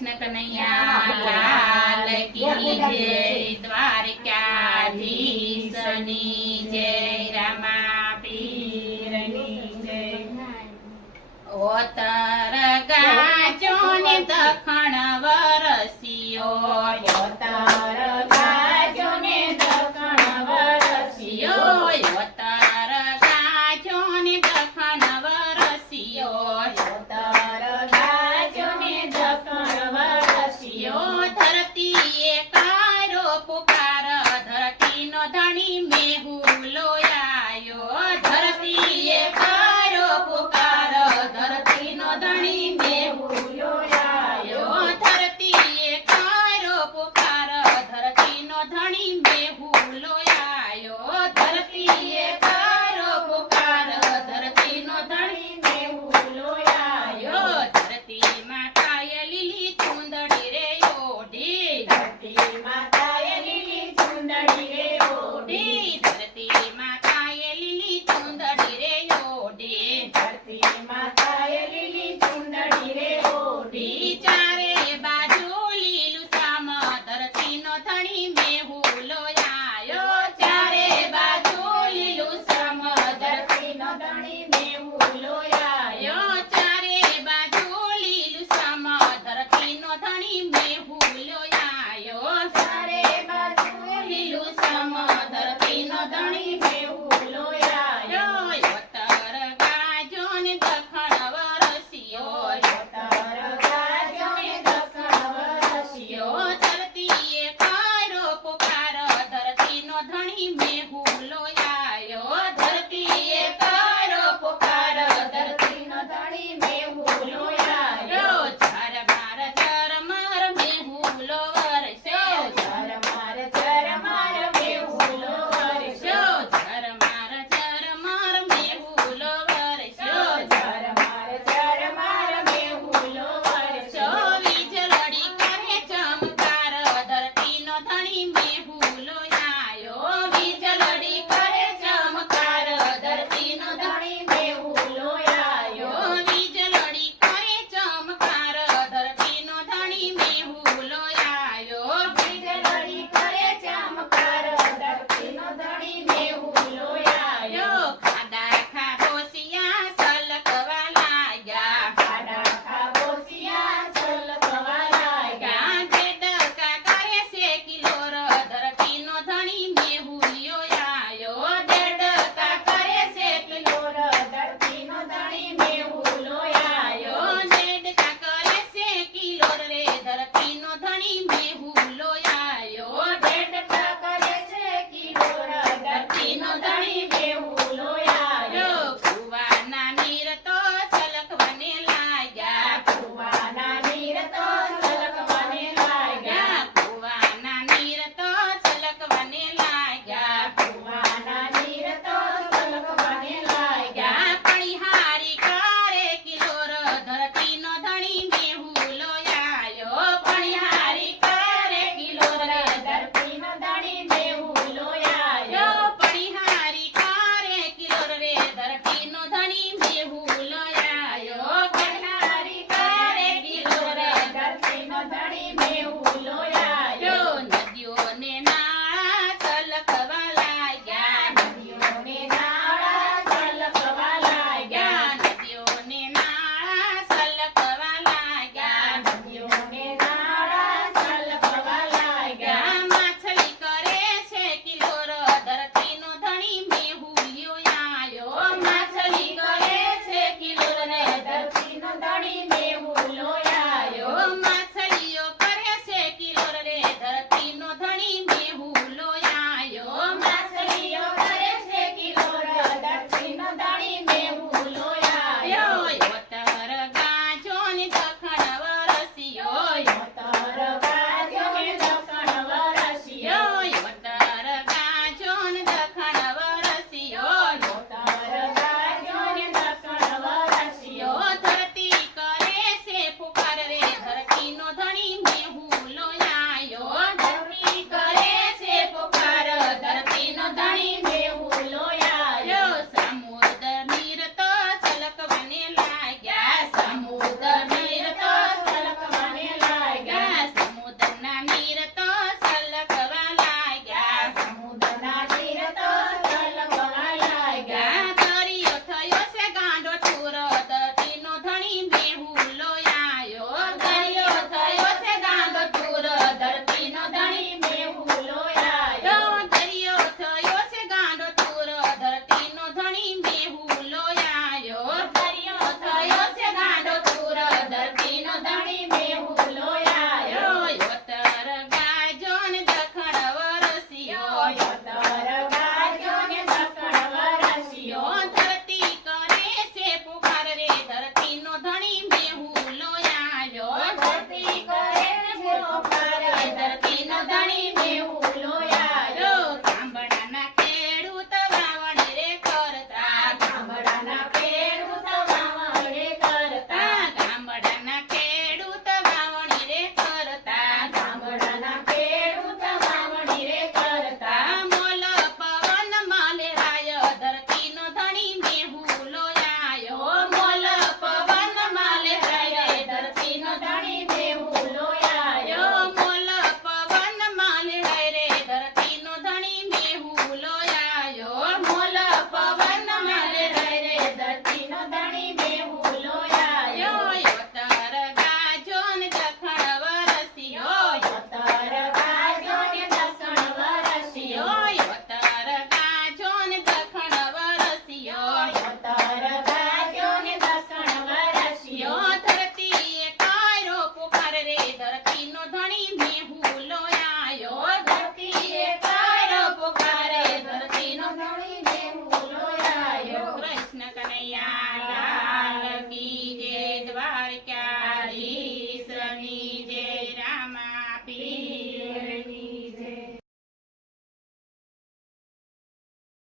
કૃષ્ણ કનૈયા લાલ કી જય, દ્વારકાધીશની જય, રામા પીરની જય। ઓતર ગાજો ને દખણ વરસિયો, ઓતર ગાજો ને દખણ વરસિયો, ઓતર ગાજો ને દખણ વરસિયો, ઓતર ગાજો ને દખણ વરસિયો। ધરતીએ કારો પુકાર, ધરતીનો ધણી મેહુલો આયો, ધરતીએ કારો પુકાર, ધરતીનો ધણી મેહુલો આયો, ધરતીએ કારો પુકાર, ધરતીનો ધણી મેહુલો આયો, ધરતીએ કારો પુકાર, ધરતીનો ધણી મેહુલો આયો। ધરતી માતાએ લીલી ચુંદડી રે ઓઢી, ધરતી માતાએ લીલી ચુંદડી રે ઓઢી, ધરતી માતાએ લીલી ચુંદડી રે ઓઢી, ધરતી માતાએ લીલી ચુંદડી રે ઓઢી। ચારે બાજુ લીલું સામ, ધરતીનો ધણી મેહુલો આયો, ચારે બાજુ લીલું સામ, ધરતીનો ધણી મેહુલો આયો, ચારે બાજુ લીલું સામ, ધરતીનો ધણી